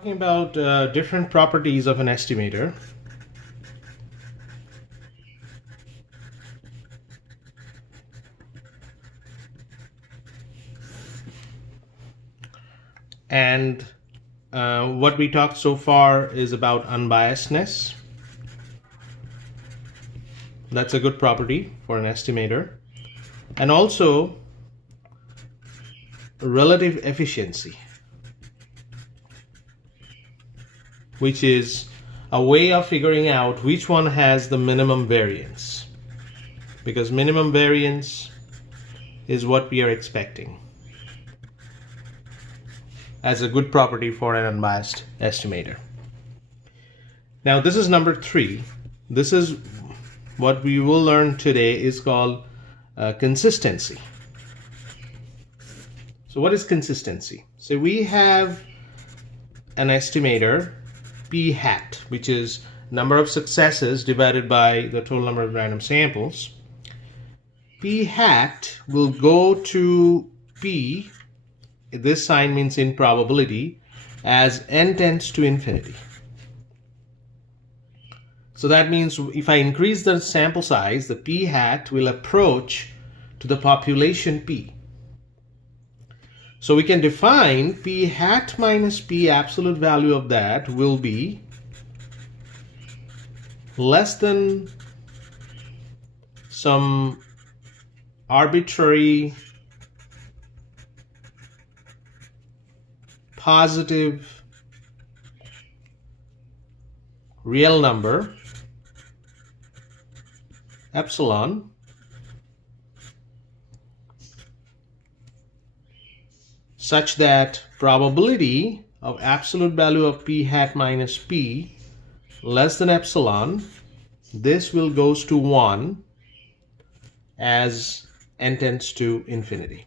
Talking about different properties of an estimator. And what we talked so far is about unbiasedness. That's a good property for an estimator. And also relative efficiency, which is a way of figuring out which one has the minimum variance, because minimum variance is what we are expecting as a good property for an unbiased estimator. Now this is number 3. This is what we will learn today is called consistency. So what is consistency? So we have an estimator p hat, which is number of successes divided by the total number of random samples. P hat will go to p, this sign means in probability, as n tends to infinity. So that means if I increase the sample size, the p hat will approach to the population p. So we can define p hat minus p absolute value of that will be less than some arbitrary positive real number epsilon such that probability of absolute value of p hat minus p less than epsilon, this will goes to 1 as n tends to infinity.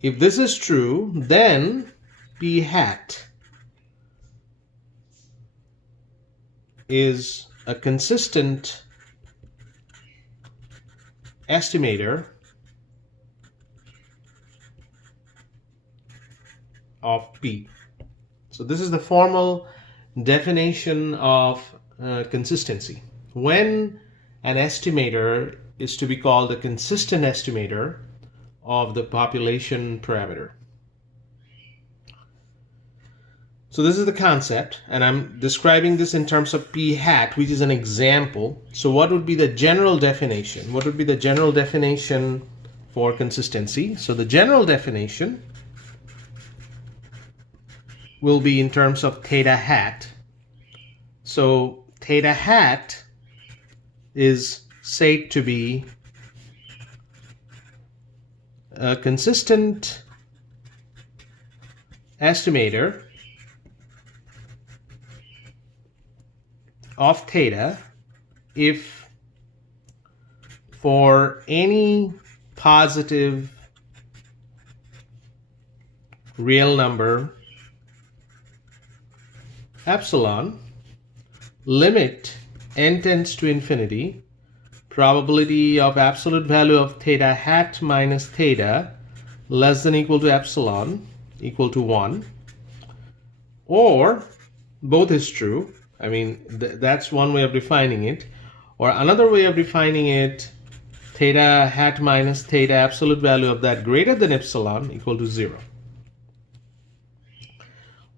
If this is true, then p hat is a consistent estimator of p. So this is the formal definition of consistency. When an estimator is to be called a consistent estimator of the population parameter. So this is the concept, and I'm describing this in terms of p hat, which is an example. So what would be the general definition? What would be the general definition for consistency? So the general definition will be in terms of theta hat. So theta hat is said to be a consistent estimator of theta if for any positive real number epsilon, limit n tends to infinity, probability of absolute value of theta hat minus theta less than equal to epsilon equal to 1, or both is true. I mean, that's one way of defining it. Or another way of defining it, theta hat minus theta absolute value of that greater than epsilon equal to 0.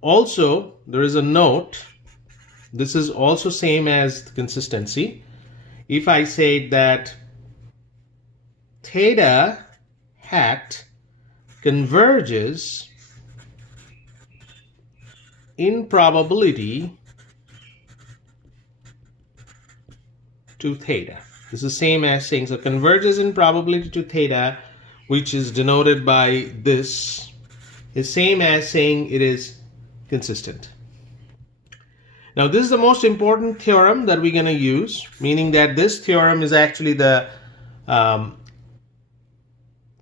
Also, there is a note. This is also same as consistency. If I say that theta hat converges in probability to theta. This is same as saying, so converges in probability to theta, which is denoted by this, is same as saying it is consistent. Now this is the most important theorem that we're going to use, meaning that this theorem is actually the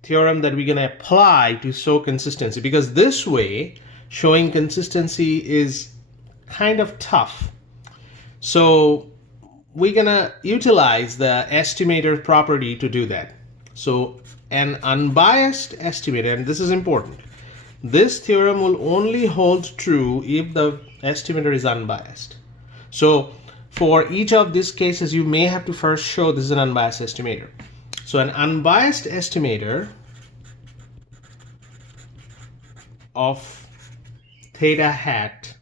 theorem that we're going to apply to show consistency, because this way showing consistency is kind of tough. So we're going to utilize the estimator property to do that. So an unbiased estimator, and this is important, this theorem will only hold true if the estimator is unbiased. So for each of these cases, you may have to first show this is an unbiased estimator. So an unbiased estimator of theta hat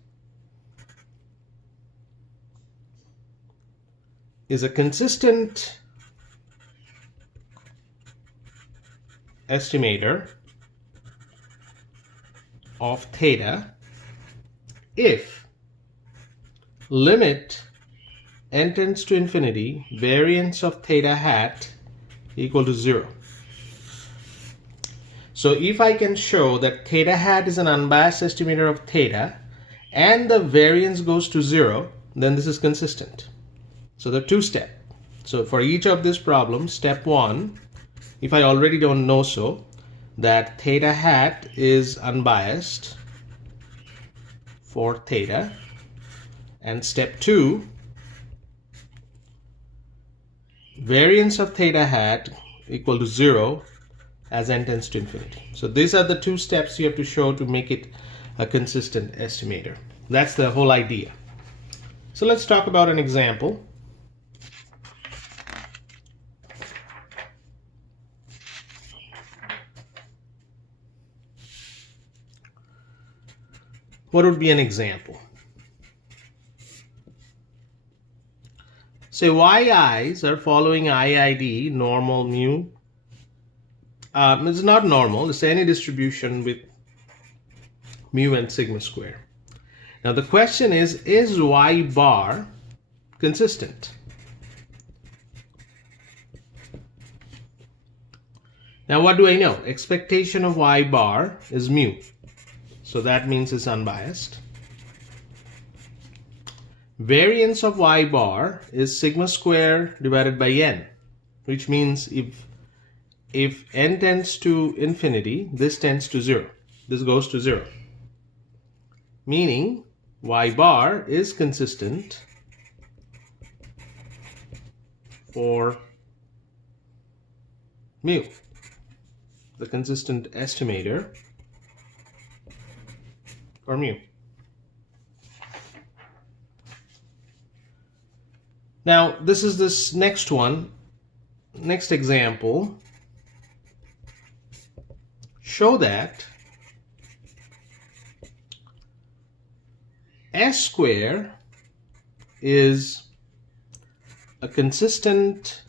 is a consistent estimator of theta if limit n tends to infinity variance of theta hat equal to 0. So if I can show that theta hat is an unbiased estimator of theta and the variance goes to 0, then this is consistent. So there are two steps. So for each of these problems, step 1, if I already don't know so, that theta hat is unbiased for theta, and step 2, variance of theta hat equal to 0 as n tends to infinity. So these are the two steps you have to show to make it a consistent estimator. That's the whole idea. So let's talk about an example. What would be an example? Say yi's are following IID, normal, mu. It's not normal, it's any distribution with mu and sigma square. Now the question is y bar consistent? Now what do I know? Expectation of y bar is mu. So that means it's unbiased. Variance of y bar is sigma square divided by n, which means if n tends to infinity, this tends to 0. This goes to 0. Meaning y bar is consistent for mu, the consistent estimator for mu. Now this is this next one, next example. Show that S square is a consistent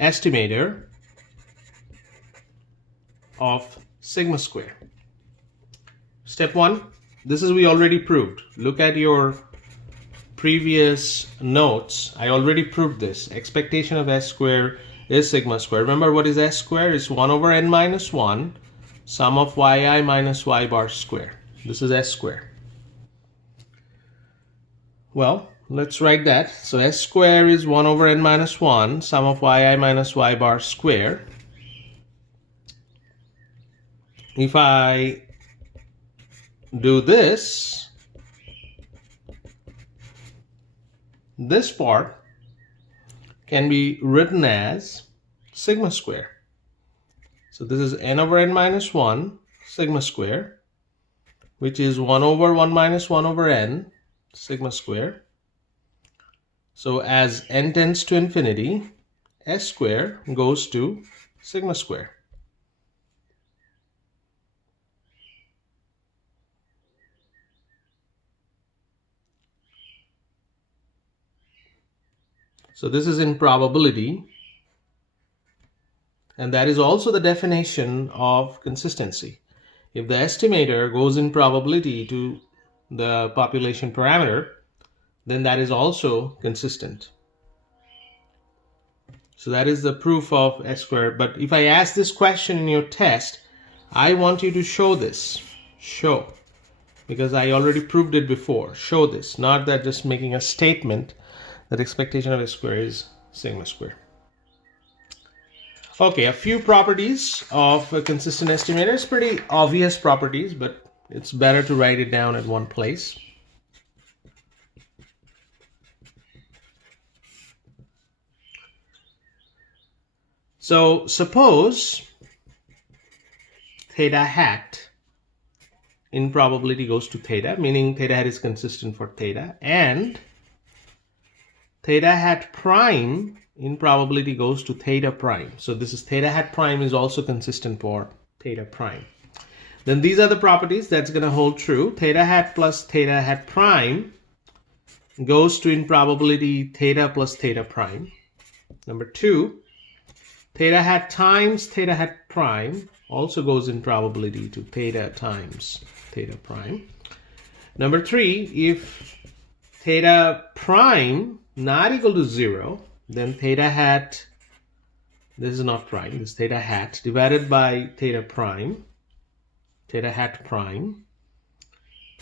estimator of sigma square. Step 1, this is we already proved. Look at your previous notes. I already proved this. Expectation of S square is sigma square. Remember what is S square? It's 1 over n minus 1 sum of yi minus y bar square. This is S square. Well, let's write that. So S square is 1 over n minus 1 sum of yi minus y bar square. If I do this part can be written as sigma square. So this is n over n minus 1 sigma square, which is 1 over 1 minus 1 over n sigma square. So as n tends to infinity, S square goes to sigma square. So this is in probability, and that is also the definition of consistency. If the estimator goes in probability to the population parameter, then that is also consistent. So that is the proof of S squared. But if I ask this question in your test, I want you to show this. Show. Because I already proved it before. Show this. Not that just making a statement that expectation of S square is sigma square. Okay, a few properties of a consistent estimator. It's pretty obvious properties, but it's better to write it down at one place. So suppose theta hat in probability goes to theta, meaning theta hat is consistent for theta, and theta hat prime in probability goes to theta prime. So this is theta hat prime is also consistent for theta prime. Then these are the properties that's going to hold true. Theta hat plus theta hat prime goes to in probability theta plus theta prime. Number 2, theta hat times theta hat prime also goes in probability to theta times theta prime. Number 3, if theta prime not equal to 0, then theta hat, this is not prime, this is theta hat divided by theta prime, theta hat prime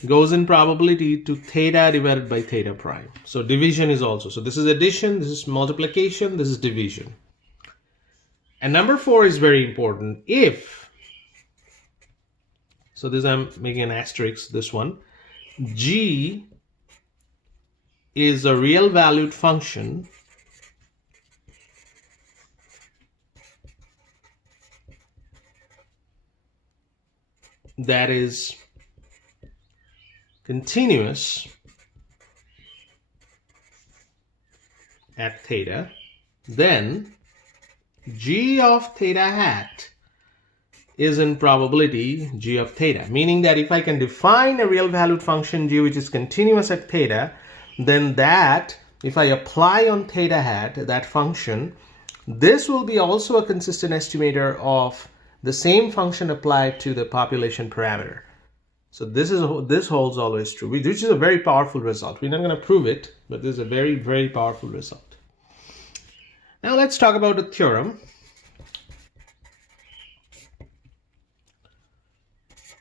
goes in probability to theta divided by theta prime. So division is also, so this is addition, this is multiplication, this is division. And number 4 is very important. If, so this I'm making an asterisk, this one, G is a real valued function that is continuous at theta, then G of theta hat is in probability G of theta, meaning that if I can define a real valued function G which is continuous at theta, then that if I apply on theta hat that function, this will be also a consistent estimator of the same function applied to the population parameter. So this holds always true, which is a very powerful result. We're not going to prove it, but this is a very, very powerful result. Now let's talk about the theorem.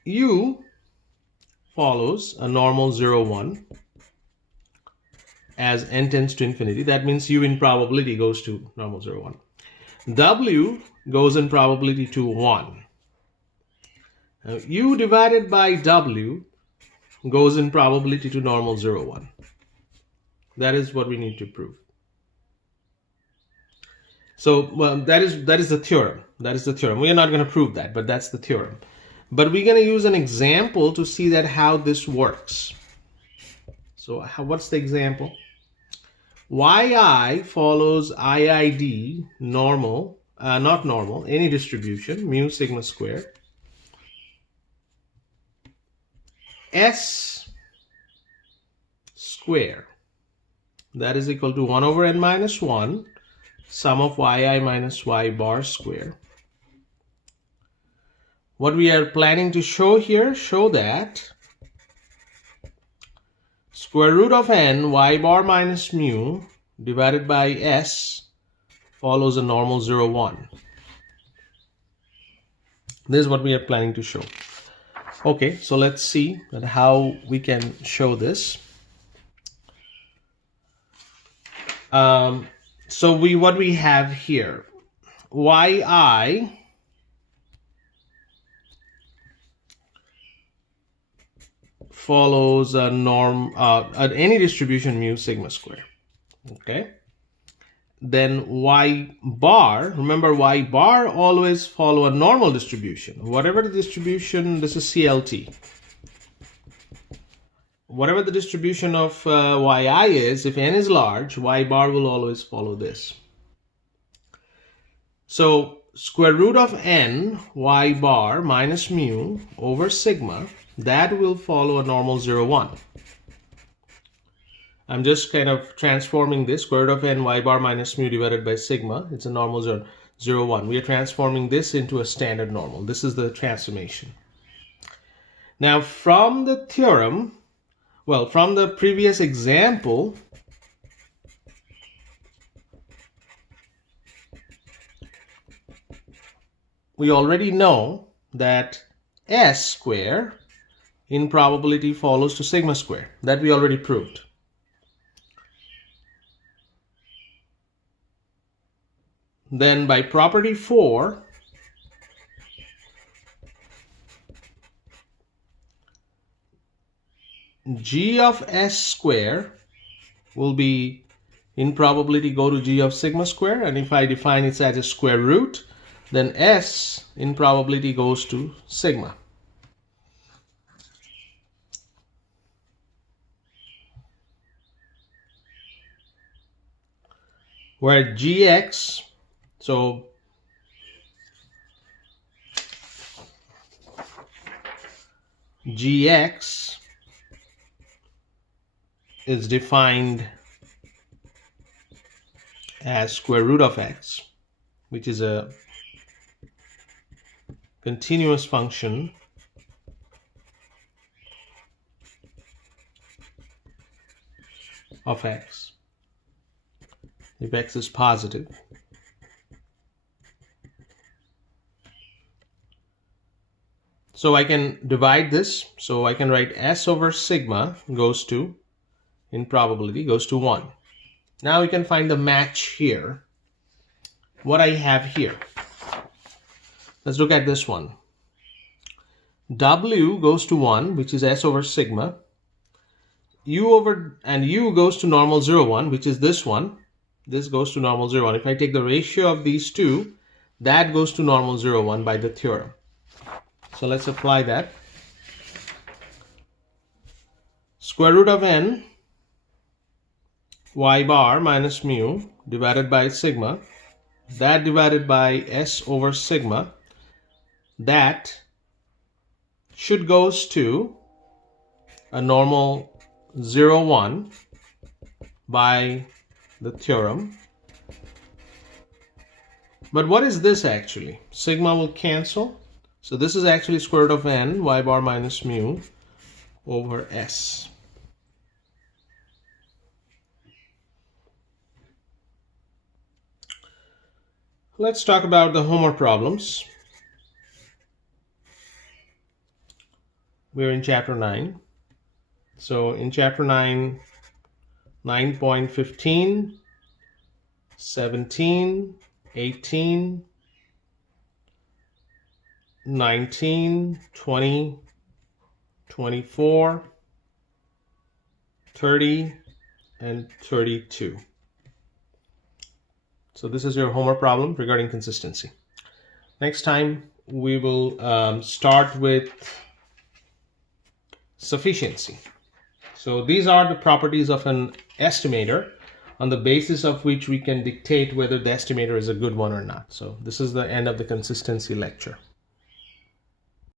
U follows a normal 0, 1 as n tends to infinity. That means U in probability goes to normal 0, 1. W goes in probability to 1. Now, U divided by W goes in probability to normal 0, 1. That is what we need to prove. So well, that is the theorem. That is the theorem. We are not going to prove that, but that's the theorem. But we're going to use an example to see that how this works. So what's the example? Yi follows IID normal, not normal, any distribution, mu sigma square. S square, that is equal to 1 over n minus 1 sum of yi minus y bar square. What we are planning to show here, show that square root of n y bar minus mu divided by s follows a normal 0, 1. This is what we are planning to show. Okay, so let's see how we can show this. So what we have here, yi follows a norm at any distribution mu sigma square. Okay, then y bar, remember y bar always follow a normal distribution. Whatever the distribution, this is CLT. Whatever the distribution of yi is, if n is large, y bar will always follow this. So square root of n y bar minus mu over sigma, that will follow a normal 0, 1. I'm just kind of transforming this, square root of n y bar minus mu divided by sigma. It's a normal 0, 1. We are transforming this into a standard normal. This is the transformation. Now from the theorem, well, from the previous example, we already know that S square in probability follows to sigma square. That we already proved. Then by property 4, G of S square will be in probability go to g of sigma square, and if I define it as a square root, then s in probability goes to sigma. Where gx, so gx is defined as square root of x, which is a continuous function of x if x is positive. So I can divide this, so I can write s over sigma goes to, in probability, goes to 1. Now we can find the match here. What I have here, let's look at this one. W goes to 1, which is s over sigma. U goes to normal 0, 1, which is this one. This goes to normal 0, 1. If I take the ratio of these two, that goes to normal 0, 1 by the theorem. So let's apply that. Square root of n y bar minus mu divided by sigma, that divided by s over sigma, that should goes to a normal 0, 1 by the theorem. But what is this actually? Sigma will cancel. So this is actually square root of n y bar minus mu over s. Let's talk about the homework problems. We're in chapter 9. So in chapter 9, 9.15, 17, 18, 19, 20, 24, 30, and 32. So this is your homework problem regarding consistency. Next time we will start with sufficiency. So these are the properties of an estimator on the basis of which we can dictate whether the estimator is a good one or not. So this is the end of the consistency lecture.